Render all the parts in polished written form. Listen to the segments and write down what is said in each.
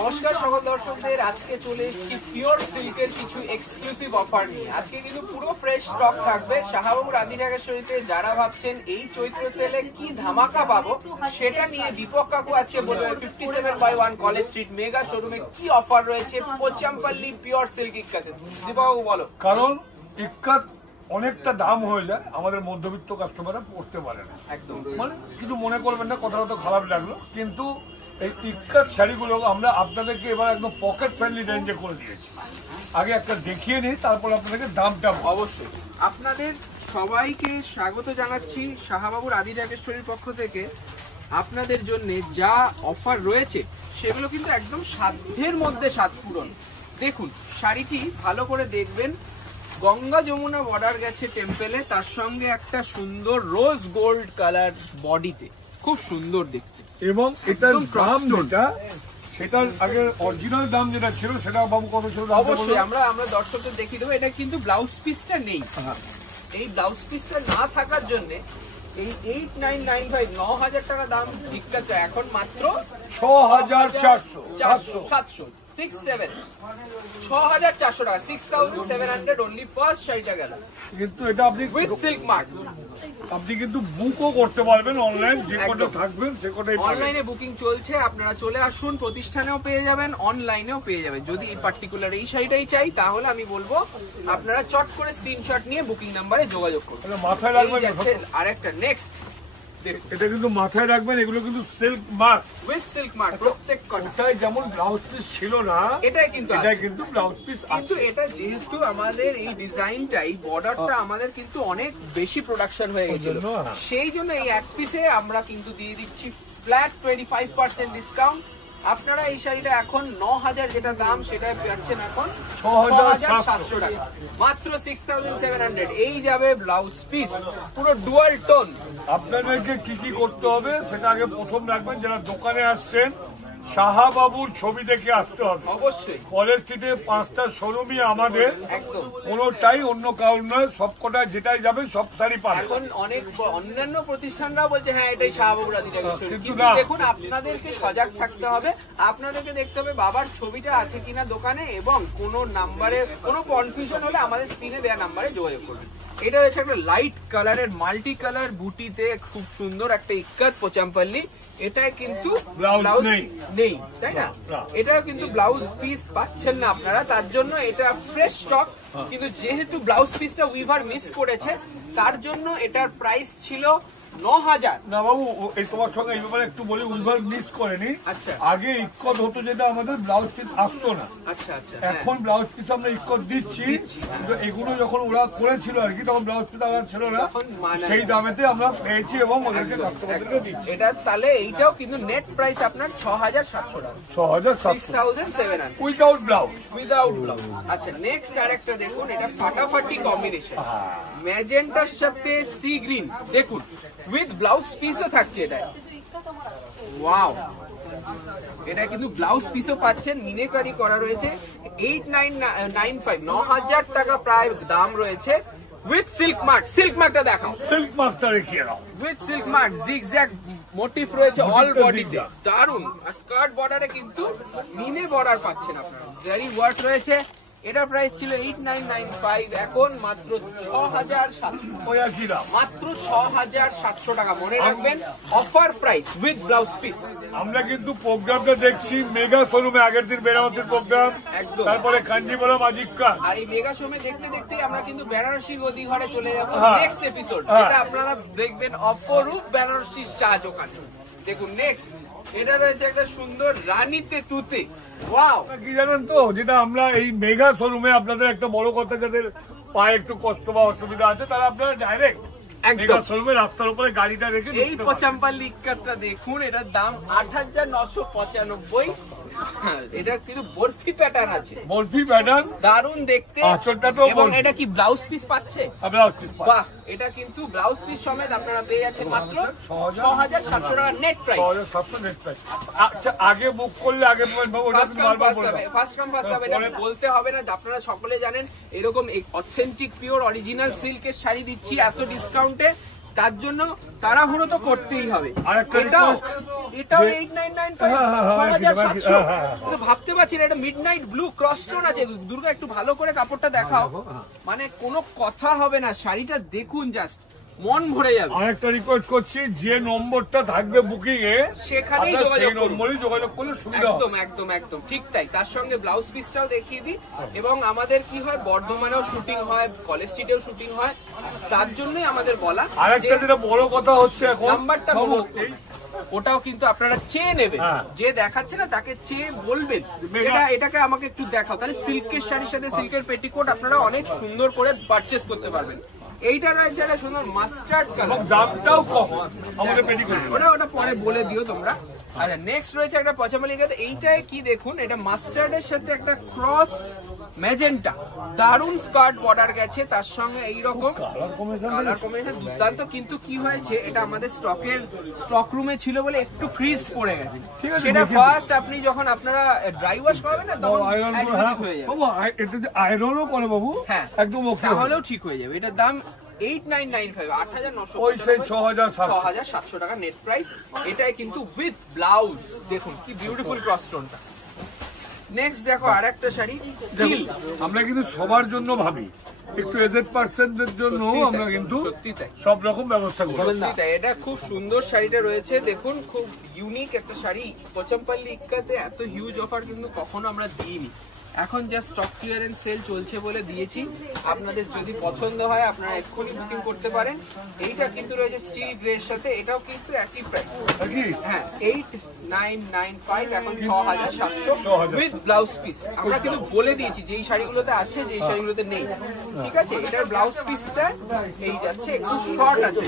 নমস্কার সকল দর্শকদের, আজকে চলে এসেছি পিওর সিল্কের কিছু এক্সক্লুসিভ অফার নিয়ে। আজকে কিন্তু পুরো ফ্রেশ স্টক থাকবে শাহবাবুর আদি ঢাকেশ্বরীতে। যারা ভাবছেন এই চৈত্র সেলে কি ধামাকা পাবো, সেটা নিয়ে দীপক কাকু আজকে বলবে 57/1 কলেজ স্ট্রিট মেগা শোরুমে কি অফার রয়েছে পোচামপল্লী পিওর সিল্ক ইক্কাতে। দীপক কাকু বলো। কারণ ইক্কাত অনেকটা দাম হয়ে যায়, আমাদের মধ্যবিত্ত কাস্টমাররা পড়তে পারে না। একদম মানে কিছু মনে করবেন না, কথাটা তো খারাপ লাগলো, কিন্তু এই ইক্কাত শাড়িগুলো আমরা আপনাদেরকে এবার একদম পকেট ফ্রেন্ডলি রেঞ্জে করে দিয়েছি। আগে একটা দেখিয়ে নিই, তারপর আপনাদেরকে দামটা অবশ্যই। আপনাদের সবাইকে স্বাগত জানাচ্ছি শাহবাবুর আদি ঢাকেশ্বরীর পক্ষ থেকে। আপনাদের জন্য যা অফার রয়েছে সেগুলো কিন্তু একদম সাধ্যের মধ্যে স্বাদ পূরণ। দেখুন শাড়িটি ভালো করে দেখবেন, গঙ্গা যমুনা বর্ডার গেছে টেম্পেলে, তার সঙ্গে একটা সুন্দর রোজ গোল্ড কালার বডিতে, খুব সুন্দর দেখতে। এবং এটার দাম যেটা, সেটার আগে অরিজিনাল দাম যেটা ছিল সেটা বাবু কত ছিল? অবশ্যই আমরা দর্শকদের দেখিয়ে দেবো। এটা কিন্তু ব্লাউজ পিসটা নেই, এই ব্লাউজ পিসটা না থাকার জন্য এই 8995 9,000 টাকা দাম ইক্কাত এখন মাত্র 6,400 700 67 6,400 টাকা, 6,700 অনলি। ফার্স্ট শাড়িটা গেল, কিন্তু এটা আপনি উইথ সিল্ক মার্ক। আপনি কিন্তু বুকও করতে পারবেন অনলাইন, যে কোটা থাকবেন সে কোটাই অনলাইনে বুকিং চলছে, আপনারা চলে আসুন, প্রতিষ্ঠানেও পেয়ে যাবেন, অনলাইনেও পেয়ে যাবেন। যদি এই পার্টিকুলার এই শাড়িটাই চাই তাহলে আমি বলবো আপনারা চট করে স্ক্রিনশট নিয়ে বুকিং নাম্বারে যোগাযোগ করুন। মাথায় রাখবেন। আরেকটা নেক্সট, এটা কিন্তু মাথায় রাখবেন, এগুলো কিন্তু silk mark, with silk mark প্রত্যেক কটাই। যেমন ব্লাউজ পিস ছিল না, এটাই কিন্তু ব্লাউজ পিস। কিন্তু এটা যেহেতু আমাদের এই ডিজাইনটা, এই বর্ডারটা আমাদের কিন্তু অনেক বেশি প্রোডাকশন হয়ে গেছিল, সেই জন্য এই এক পিসে আমরা কিন্তু দিয়ে দিচ্ছি ফ্ল্যাট 25% ডিসকাউন্ট। আপনারা এই শাড়িটা এখন 9,000 যেটা দাম সেটা পাচ্ছেন এখন 6,700 টাকা, মাত্র 6,700। এই যাবে ব্লাউজ পিস, পুরো ডুয়াল টোন। আপনাদেরকে কি কি করতে হবে সেটা আগে প্রথম রাখবেন। যারা দোকানে আসছেন, শাহবাবুর ছবি দেখে আসতে হবে অবশ্যই। কলেজ স্ট্রিটে 5টা শোরুমই আমাদের, একদম কোনোটাই অন্য কারণ নয়, সবকটা যেটাই যাবে সব শাড়ি পাবেন। এখন অনেক অন্যান্য প্রতিষ্ঠানরাও বলছে হ্যাঁ এটাই শাহবাবুর আদি ঢাকেশ্বরী, কিন্তু দেখুন আপনাদেরকে সজাগ থাকতে হবে, আপনাদেরকে দেখতে হবে বাবার ছবিটা আছে কিনা দোকানে, এবং কোনো নাম্বারে কোনো কনফিউশন হলে আমাদের স্ক্রিনে দেওয়া নাম্বারে যোগাযোগ করুন। এটা হচ্ছে একটা লাইট কালারের মাল্টি কালার বুটিতে খুব সুন্দর একটা ইক্কাত পোচামপল্লী। এটা কিন্তু ব্লাউজ নেই, তাই না? এটাও কিন্তু ব্লাউজ পিস পাচ্ছেন না আপনারা, তার জন্য এটা ফ্রেশ স্টক। কিন্তু যেহেতু ব্লাউজ পিসটা উইভার মিস করেছে, তার জন্য এটার প্রাইস ছিল 9,000। না বাবু, এই তোমার সঙ্গে এই ব্যাপারে একটু বলি, উইভার মিস করেনি। আচ্ছা, আগে ইক্কত হতো যেটা, আমাদের ব্লাউজ পিস আসতো না। আচ্ছা আচ্ছা, এখন ব্লাউজ পিস আমরা ইক্কত দিচ্ছি, কিন্তু এগুলো যখন ওরা করেছিল আর কি, তখন ব্লাউজ পিস আমার ছিল না, সেই দামেতে আমরা পেয়েছি এবং ওদেরকে কাস্টমারদেরকে দিচ্ছি। এটা তাহলে এইটাও কিন্তু নেট প্রাইস আপনার 6,700 টাকা, 6,700 উইদাউট ব্লাউজ। আচ্ছা নেক্সট আরেকটা দেখুন, এটা ফাটাফাটি কম্বিনেশন, ম্যাজেন্টার সাথে সি গ্রিন, দেখুন উইথ ব্লাউজ পিসও থাকছে। এটা ওয়াও, এটা কিন্তু ব্লাউজ পিসও পাচ্ছেন, মিনেকারি করা রয়েছে। 8995 9,000 টাকা প্রায় দাম রয়েছে, উইথ সিল্ক মার্ক। সিল্ক মার্কটা দেখাও, সিল্ক মার্কটা দেখিয়ে দাও। With silk mark, zigzag motif রয়েছে অল বডিতে, দারুন। আর স্কার্ট বর্ডারে কিন্তু মিনে বর্ডার পাচ্ছেন আপনারা, জারি ওয়ার্ক রয়েছে। এটার প্রাইস ছিল 8995, এখন মাত্র 6,700, মাত্র 6,700 টাকা। মনে রাখবেন offer price with blouse piece. আমরা কিন্তু প্রোগ্রামটা দেখছি মেগা শোরুমে, আগের দিন বেনারসির প্রোগ্রাম, তারপরে কাঞ্জিপুরম আজিক্কা, আর এই মেগা শোরুমে দেখতে দেখতে আমরা কিন্তু বেনারসি গদি ঘরে চলে যাবো নেক্সট এপিসোড। এটা আপনারা দেখবেন অপরূপ বেনারসি চা দোকান। দেখুন নেক্সট, এটা রয়েছে একটা সুন্দর রানীতে তুতে। ওয়াও, কি জানেন তো, যেটা আমরা এই মেগা শোরুমে আপনাদের একটা বড় কথা, যাদের পায়ে একটু কষ্ট বা অসুবিধা আছে, তারা আপনারা ডাইরেক্ট মেগা শোরুমে রাস্তার উপরে গাড়িটা রেখে এই পোচামপল্লী ইক্কাতটা দেখুন, এটার দাম 8,995। এটা কিন্তু বরফি প্যাটার্ন আছে, বরফি প্যাটার্ন, দারুন দেখতে। এবং এটা কি ব্লাউজ পিস পাচ্ছে? বাহ, এটা কিন্তু ব্লাউজ পিস সমেত আপনারা পেয়ে যাচ্ছেন মাত্র 6,700 টাকা নেট প্রাইস। 6,700 net price. আচ্ছা, আগে বুক করলে আগে ফার্স্ট কাম ফার্স্ট সার্ভ, এটা বলতে হবে না, আপনারা সকলে জানেন। এরকম অথেন্টিক পিওর অরিজিনাল সিল্কের শাড়ি দিচ্ছি এত ডিসকাউন্টে, তার জন্য তাড়াহুড়ো তো করতেই হবে। এটাও 8995 6700, তো ভাবতে পারছি না, এটা মিডনাইট ব্লু ক্রস স্টোন আছে। দুর্গা একটু ভালো করে কাপড়টা দেখাও, মানে কোনো কথা হবে না, শাড়িটা দেখুন জাস্ট মন ভরে যাবে। আরেকটা রিকোয়েস্ট করছি, যে নম্বরটা থাকবে বুকিং এ সেখানেই যোগাযোগ করলে সুবিধা হবে। একদম একদম একদম ঠিক তাই। তার সঙ্গে ব্লাউজ পিসটাও দেখিয়ে দিই। এবং আমাদের কি হয়, বর্ধমানেও শুটিং হয়, কলেজ স্ট্রিটেও শুটিং হয়, তার জন্যই আমাদের বলা। আরেকটা যেটা বড় কথা হচ্ছে, এখন নাম্বারটা ওটাও কিন্তু আপনারা চেয়ে নেবেন, যে দেখাচ্ছে না তাকে চেয়ে বলবেন এটাকে আমাকে একটু দেখাও, তাহলে সিল্কের শাড়ির সাথে সিল্কের পেটিকোট আপনারা অনেক সুন্দর করে পারচেস করতে পারবেন। এইটা রয়েছে একটা সুন্দর মাস্টার্ড কালার, দামটাও কম আমাদের পেটিকোট, ওটা পরে বলে দিও তোমরা। আচ্ছা, নেক্সট রয়েছে একটা পচামালি কালার। এইটায় কি দেখুন, এটা মাস্টার্ডের সাথে একটা ক্রস ম্যাজেন্টা, দারুন স্কার্ট বর্ডার গেছে, তার সঙ্গে এইরকম কালার কম্বিনেশন দুর্দান্ত। কিন্তু কি হয়েছে, এটা আমাদের স্টক রুমে ছিল বলে একটু ক্রিজ পড়ে গেছে, সেটা ফার্স্ট আপনি যখন আপনারা ড্রাই ওয়াশ করবেন না তখন হয়ে যাবে। আয়রনও করে বাবু, হ্যাঁ একদম ওকে, তাহলেও ঠিক হয়ে যাবে। এটার দাম 8995, 6700 টাকা নেট প্রাইস। এটাই কিন্তু উইথ ব্লাউজ, দেখুন কি বিউটিফুল ক্রস স্টোনটা। নেক্সট দেখো আরেকটা শাড়ি স্টিল, আমরা কিন্তু সবার জন্য ভাবি, একটু এজেড পার্সনদের জন্য আমরা কিন্তু সব রকম ব্যবস্থা করি। এটা খুব সুন্দর শাড়িটা রয়েছে, দেখুন খুব ইউনিক একটা শাড়ি। পোচামপল্লি ইক্কাতে এত হিউজ অফার কিন্তু কখনো আমরা দিইনি, এখন যা স্টক ক্লিয়ারেন্স সেল চলছে বলে দিয়েছি। আপনাদের যদি পছন্দ হয় আপনারা এক্ষুনি বুকিং করতে পারেন। এইটা কিন্তু রয়েছে স্টিল গ্রে এর সাথে, এটাও কিন্তু একই প্রাইস, হ্যাঁ 8995, এখন 6700 উইথ ব্লাউজ পিস। আমরা কিন্তু বলে দিয়েছি যেই শাড়িগুলোতে আছে, যেই শাড়িগুলোতে নেই, ঠিক আছে। এটার ব্লাউজ পিসটা এই যাচ্ছে, একটু শর্ট আছে,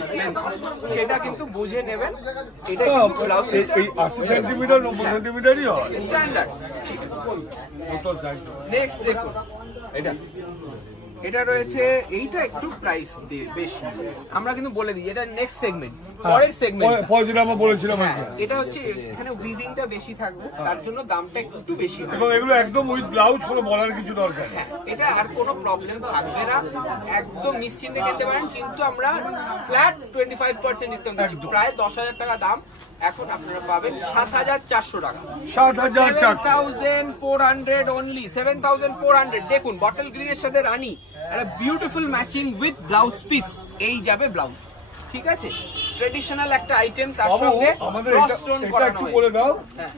সেটা কিন্তু বুঝে নেবেন। এটা কিন্তু ব্লাউজ পিস 80 সেন্টিমিটার 90 সেন্টিমিটারই হয় স্ট্যান্ডার্ড, ঠিক আছে। নেক্সট দেখুন, এটা রয়েছে, এইটা একটু প্রাইস বেশি, আমরা কিন্তু বলে দিই এটা নেক্সট সেগমেন্ট, পরের সেগমেন্ট আমরা বলেছিলাম। এটা হচ্ছে এখানে উইভিংটা বেশি থাকবে, তার জন্য দামটা একটু বেশি হবে। এবং এগুলো একদম উইথ ব্লাউজ, কোনো বলার কিছু দরকার নেই, এটা আর কোনো প্রবলেম থাকবে না, একদম নিশ্চিন্তে কিনতে পারেন। কিন্তু আমরা ফ্ল্যাট 25% ডিসকাউন্ট দিচ্ছি, প্রায় 10,000 টাকা দাম, এখন আপনারা পাবেন 7,400 টাকা, 7,400 অনলি, 7,400। দেখুন বটল গ্রিনের সাথে রানী, একটা beautiful matching with blouse piece, এই যাবে ব্লাউজ, ঠিক আছে। ট্রেডিশনাল একটা আইটেম, তার সঙ্গে ক্রস স্টোন করানো হয়েছে। বলে দাও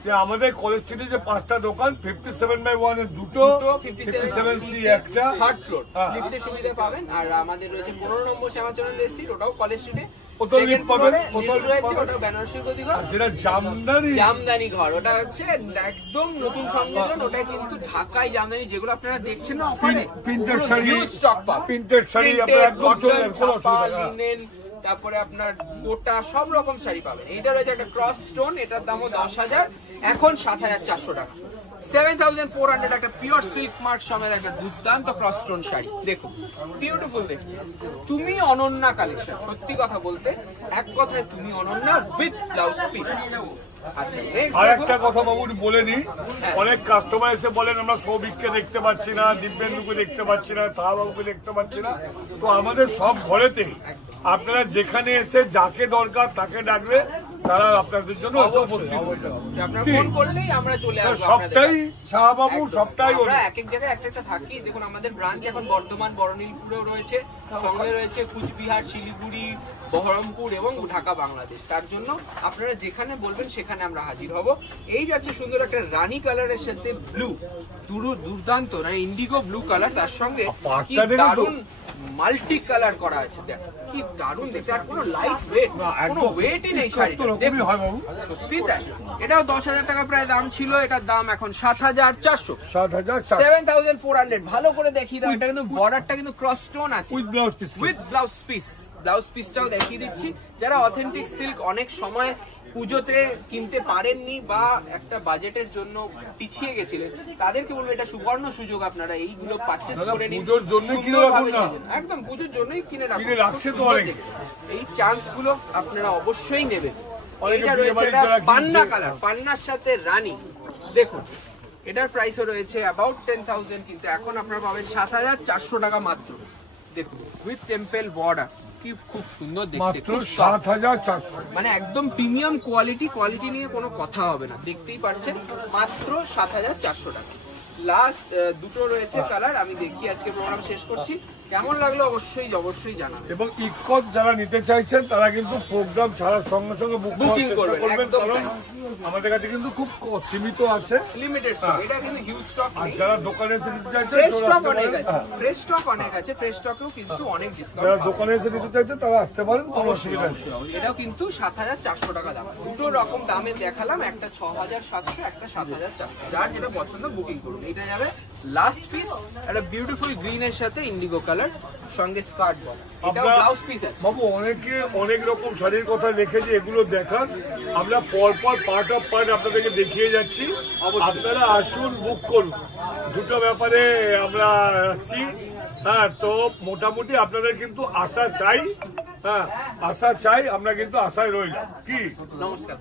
যে আমাদের কলেজ স্ট্রিটে যে 5টা দোকান, 57/1 এর দুটো, 57C একটা, থার্ড ফ্লোর লিফটে সুবিধা পাবেন। আর আমাদের রয়েছে 15 নম্বর শ্যামাচরণ স্ট্রিট, ওটাও কলেজ স্ট্রিটে, জামদানি ঘর, ওটা হচ্ছে একদম নতুন সংযোজন। ওটা কিন্তু ঢাকায় জামদানি, যেগুলো আপনারা দেখছেন না অফারে, স্টক পাবেন, তারপরে আপনার গোটা সব রকম শাড়ি পাবেন। এইটা রয়েছে একটা ক্রস স্টোন, এটার দামও 10,000, এখন 7,400 টাকা। 7,400 একটা পিওর সিল্ক মার্ক সমেত একটা দুর্দান্ত ক্রস স্টোন শাড়ি, দেখুন বিউটিফুল। দেখুন তুমি অনন্যা কালেকশন, সত্যি কথা বলতে এক কথায় তুমি অনন্যা উইথ ব্লাউজ পিস। আর একটা কথা বাবু বলে নি, অনেক কাস্টমার এসে বলেন আমরা সৌভিককে দেখতে পাচ্ছি না, দিব্যেন্দুকে দেখতে পাচ্ছি না, শাহবাবুকে দেখতে পাচ্ছি না। তো আমাদের সব ঘরেতেই আপনারা যেখানে এসে যাকে দরকার তাকে ডাকলে তারা আপনাদের জন্য ফোন করলেই আমরা চলে আসবো। সবটাই শাহবাবু, সবটাই আমরা এক এক জায়গায় একটা থাকি। দেখুন আমাদের ব্রাঞ্চ এখন বর্ধমান, বড়নীলপুরেও রয়েছে, সঙ্গে রয়েছে কুচবিহার, শিলিগুড়ি, বহরমপুর এবং ঢাকা, বাংলাদেশ। তার জন্য আপনারা যেখানে বলবেন সেখানে আমরা হাজির হব। এই যাচ্ছে সুন্দর একটা রানী কালারের সাথে ব্লু, দুর্দান্ত ইন্ডিগো ব্লু কালার, তার সঙ্গে কি দারুণ মাল্টি কালার করা আছে, দেখ কি দারুণ দেখতে। আর কোনো লাইট ওয়েট, কোনো ওয়েটই নেই শাড়িটা, সত্যি তাই। এটাও 10,000 টাকা প্রায় দাম ছিল, এটার দাম এখন 7,400, 7,400। ভালো করে দেখিয়ে দাও, এটা কিন্তু বর্ডারটা কিন্তু ক্রস স্টোন আছে উইথ ব্লাউজ পিস। ব্লাউজ পিসটাও দেখিয়ে দিচ্ছি। যারা অথেন্টিক সিল্ক অনেক সময় পুজোতে কিনতে পারেননি বা একটা বাজেটের জন্য পিছিয়ে গেছিলেন, তাদেরকে বলবো এটা সুবর্ণ সুযোগ, আপনারা এইগুলো পারচেজ করে নিন। একদম পুজোর জন্যই কিনে রাখুন, এই চান্স গুলো আপনারা অবশ্যই নেবেন। এইটা রয়েছে পান্না কালার, পান্নার সাথে রানী, দেখুন এটার প্রাইসও রয়েছে অ্যাবাউট 10,000, কিন্তু এখন আপনারা পাবেন 7,400 টাকা মাত্র। দেখুন উইথ টেম্পল বর্ডার, কি খুব সুন্দর দেখতে, মাত্র খুব soft। ৭,৪০০। মানে একদম প্রিমিয়াম কোয়ালিটি নিয়ে কোনো কথা হবে না, দেখতেই পাচ্ছেন মাত্র ৭,৪০০ টাকা। লাস্ট দুটো রয়েছে কালার, আমি দেখি আজকে প্রোগ্রাম শেষ করছি। কেমন লাগলো অবশ্যই জানাবেন। এবং ইকত যারা নিতে চাইছেন তারা কিন্তু প্রোগ্রাম ছাড়ার সঙ্গে সঙ্গে বুকিং করবেন, করবেন, একদম কারণ তাই। আমাদের কাছে কিন্তু খুব সীমিত আছে, লিমিটেড স্টক, এটা কিন্তু হিউজ স্টক আর নেই। যারা দোকানে এসে নিতে চাইছেন ফ্রেশ চলে স্টক আসতে অনেক পারেন। আছে, ফ্রেশ স্টক অনেক আছে, ফ্রেশ স্টকেও কিন্তু অনেক ডিসকাউন্ট। যারা দোকানে এসে নিতে চাইছেন তারা আসতে পারেন, কোনো অসুবিধা নেই। এটাও কিন্তু ৭,৪০০ টাকা দাম। দুটো রকম দামে দেখালাম, একটা ৬,৭০০, একটা ৭,৪০০। যার যেটা পছন্দ বুকিং করুন। এটা যাবে লাস্ট পিস, একটা বিউটিফুল গ্রিন এর সাথে ইন্ডিগো কালার, সঙ্গে স্কার্ট বল, এটাও ব্লাউজ পিস আছে। বাবু অনেকে অনেক রকম শাড়ির কথা লিখেছে, এগুলো দেখান, আমরা পরপর পার্ট অফ পার্ট আপনাদেরকে দেখিয়ে যাচ্ছি। আপনারা আসুন, বুক করুন, দুটো ব্যাপারে আমরা রাখছি। হ্যাঁ, তো মোটামুটি আপনাদের কিন্তু আশা চাই, হ্যাঁ আশা চাই, আমরা কিন্তু আশায় রইলাম। কি নমস্কার।